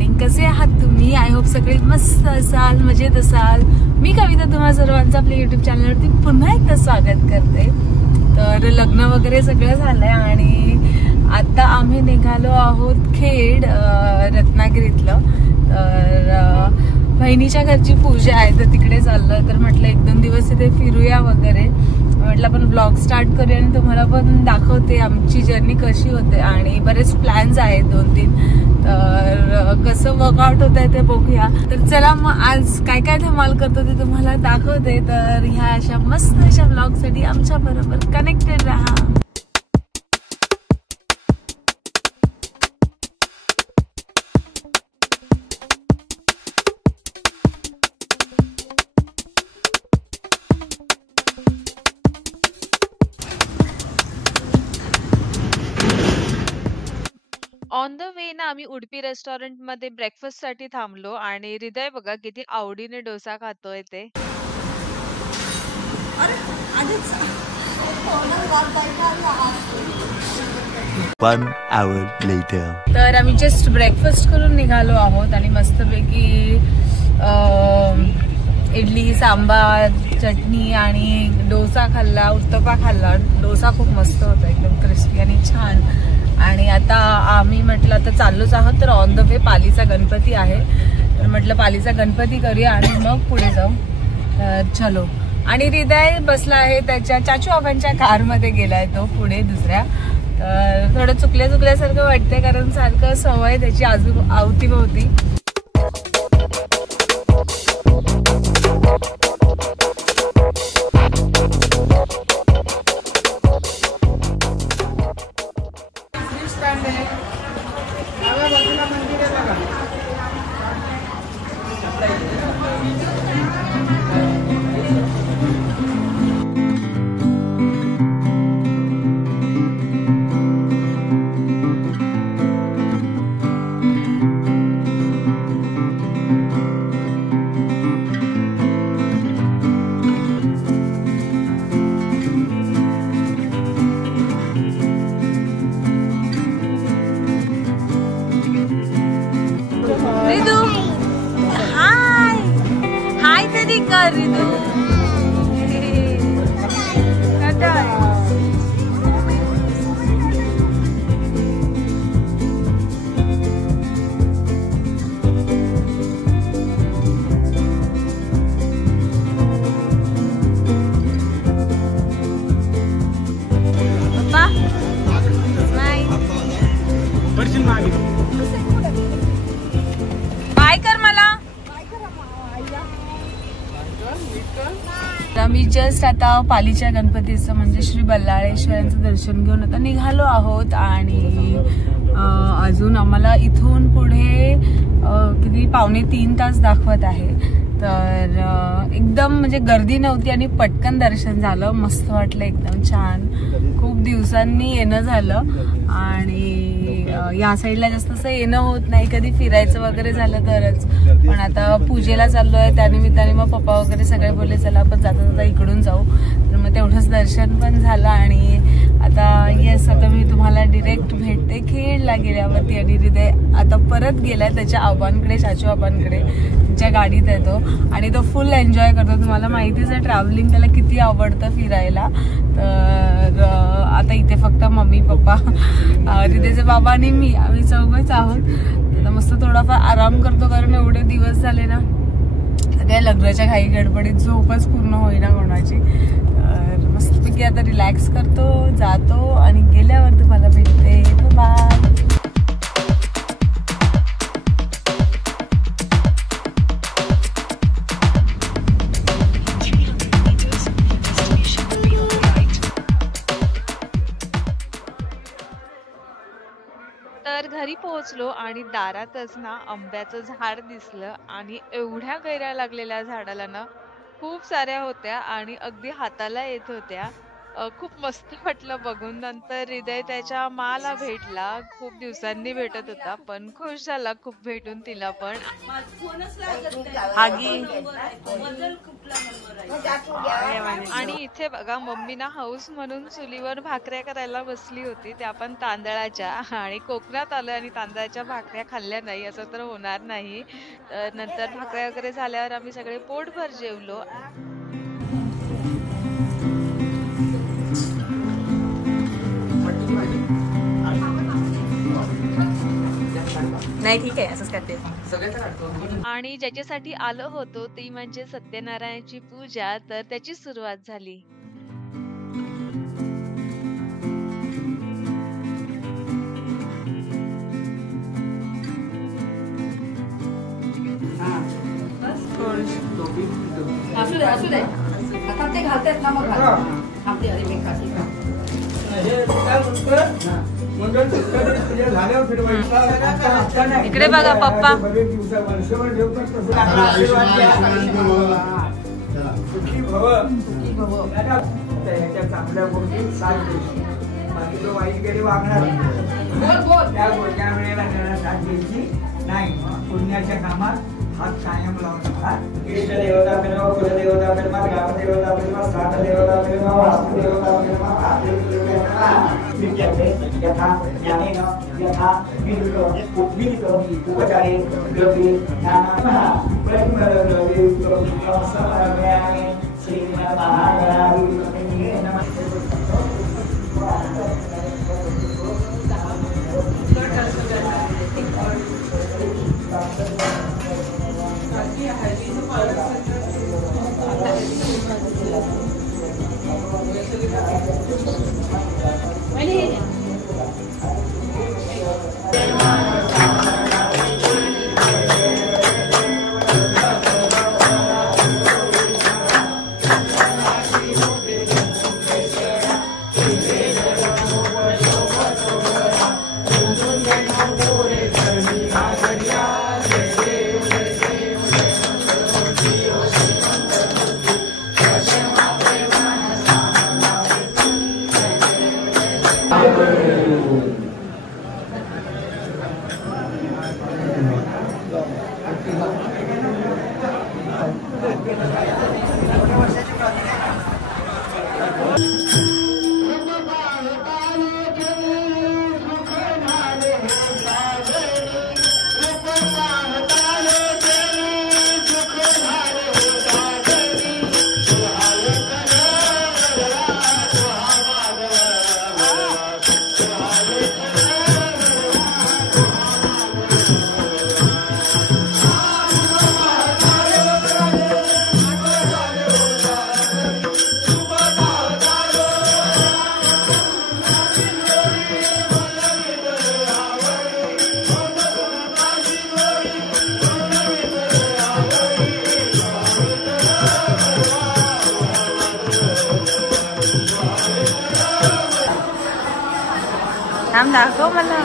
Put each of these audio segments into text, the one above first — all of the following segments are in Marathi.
मॉर्निंग. कसे आहात तुम्ही? आय होप सगळे मस्त असाल, मजेत असाल. मी कविता तुम्हा सर्वांचं आपल्या युट्यूब चॅनलवरती पुन्हा एकदा स्वागत करते. तर लग्न वगैरे सगळं झालंय आणि आता आम्ही निघालो आहोत खेड रत्नागिरीतलं. तर बहिणीच्या घरची पूजा आहे तर तिकडे चाललं. तर म्हटलं 1-2 दिवस तिथे फिरूया वगैरे. म्हटलं आपण ब्लॉग स्टार्ट करूया आणि तुम्हाला पण दाखवते आमची जर्नी कशी होते. आणि बरेच प्लॅन्स आहेत 2-3. तर कसं वर्कआउट होत आहे ते बघूया. तर चला मग आज काय काय धमाल करतो ते तुम्हाला दाखवते. तर ह्या अशा मस्त अशा ब्लॉगसाठी आमच्या बरोबर कनेक्टेड राहा. ऑन द वे ना आम्ही उडपी रेस्टॉरंट मध्ये ब्रेकफास्ट साठी थांबलो आणि हृदय बघा किती आवडीने डोसा खातोय ते. 1 hour later. तर आम्ही जस्ट ब्रेकफास्ट करून निघालो आहोत आणि मस्तपैकी इडली, सांबार, चटणी आणि डोसा खाल्ला, उत्तपा खाल्ला. डोसा खूप मस्त होता, एकदम क्रिस्पी आणि छान. आणि आता आम्ही म्हटलं आता चाललोच आहोत. तर ऑन द वे पालीचा गणपती आहे. तर म्हटलं पालीचा गणपती करूया आणि मग पुढे जाऊ. तर चलो. आणि हृदय बसला आहे त्याच्या चाचू आबांच्या कारमध्ये गेलाय तो पुढे दुसऱ्या. तर थोडं चुकल्यासारखं वाटतंय कारण सारखं सवय त्याची अवतीभोवती. आम्ही जस्ट आता पालीच्या गणपतीचं म्हणजे श्री बल्लाळेश्वरांचं दर्शन घेऊन आता निघालो आहोत. आणि अजून आम्हाला इथून पुढे किती 2.25 तास दाखवत आहे. तर एकदम म्हणजे गर्दी नव्हती आणि पटकन दर्शन झालं. मस्त वाटलं, एकदम छान. खूप दिवसांनी येणं झालं आणि या साईडला जास्त असं येणं होत नाही. कधी फिरायचं वगैरे झालं तरच. पण आता पूजेला चाललोय त्यानिमित्ताने मग पप्पा वगैरे सगळे बोलले चला आपण जाता जाता इकडून जाऊ. तर मग तेवढंच दर्शन पण झालं. आणि आता मी तुम्हाला डिरेक्ट भेटते खेडला गेल्यावरती. आणि हृदय आता परत गेलाय त्याच्या आबांकडे, चाचू आबांकडे. त्यांच्या गाडीत येतो आणि तो फुल एन्जॉय करतो. तुम्हाला माहितीच आहे ट्रॅव्हलिंग त्याला किती आवडतं फिरायला. तर आता इथे फक्त मम्मी, पप्पा, हृदयचे बाबा आणि मी, आम्ही चौघच आहोत. आता मस्त थोडाफार आराम करतो कारण एवढे दिवस झाले ना सगळ्या लग्नाच्या घाई गडबडीत झोपच पूर्ण होईना कोणाची. तर मस्तपैकी आता रिलॅक्स करतो, जातो आणि गेल्यावर तुम्हाला भेटते. बाय. तर घरी पोहोचलो आणि दारातच ना आंब्याचं झाड दिसलं आणि एवढ्या कैऱ्या लागलेल्या झाडाला ना खूप साऱ्या होत्या आणि अगदी हाताला येत होत्या. खूप मस्त वाटलं बघून. नंतर हृदय त्याच्या माला भेटला. खूप दिवसांनी भेटत होता, पण खुश झाला खूप भेटून तिला पण. आगी आणि इथे बघा मम्मी ना हाऊस म्हणून चुलीवर भाकऱ्या करायला बसली होती, त्या पण तांदळाच्या. आणि कोकणात आलं आणि तांदळाच्या भाकऱ्या खाल्ल्या नाही असं तर होणार नाही. नंतर भाकऱ्या वगैरे झाल्यावर आम्ही सगळे पोटभर जेवलो. नाही ठीक आहे असंच करते. आणि ज्याच्यासाठी आलो होतो ती म्हणजे सत्यनारायणची पूजा, तर त्याची सुरुवात झाली. असू दे आता ते घालतात ना मग थांबते. अरे मी खाते का इकडे बघा पप्पा. चांगल्या गोष्टी साथ द्यायची, बाकी तो वाईट गेली वागणार त्या गोष्टी वेळेला त्याला साथ द्यायची नाही. पुण्याच्या कामात हात कायम लावला. इष्ट देवता प्रेमा, कुलदेवता प्रेमा, ग्रामदेवता प्रेमा, साठ देवता प्रेमा, वास्तु देवता प्रेमा, यथा ज्ञानेन यथा विदुतो विदितो उपचारे द्रव्ये ज्ञानः ब्रह्मद्रव्ये समर्पयामि. श्रीमन्महागणाधिपतये नमः. थांब दाखव मला.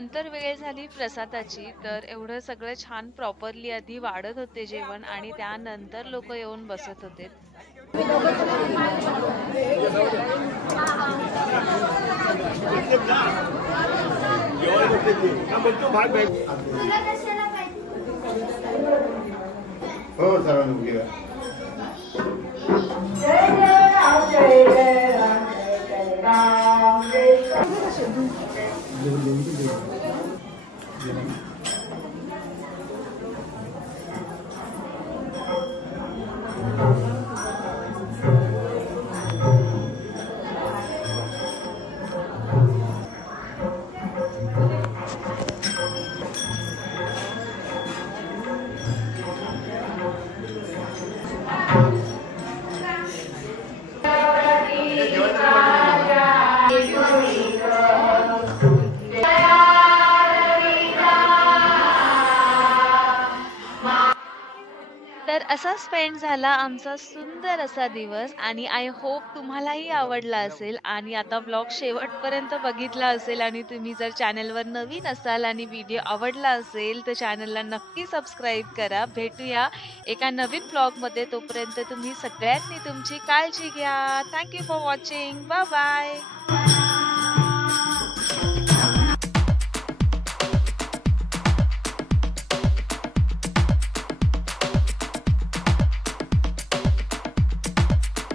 नंतर वेळ झाली प्रसादाची, तर एवढं सगळं छान प्रॉपरली आधी वाढत होते जेवण आणि त्यानंतर लोक येऊन बसत होते. तर असा स्पेंड झाला आमचा सुंदर असा दिवस आणि आय होप तुम्हालाही आवडला असेल आणि आता ब्लॉग शेवटपर्यंत बघितला असेल आणि तुम्ही जर चॅनलवर नवीन असाल आणि व्हिडिओ आवडला असेल तर चॅनलला नक्की सबस्क्राईब करा. भेटूया एका नवीन ब्लॉगमध्ये. तोपर्यंत तुम्ही सगळ्यांनी तुमची काळजी घ्या. Thank you for watching. Bye bye.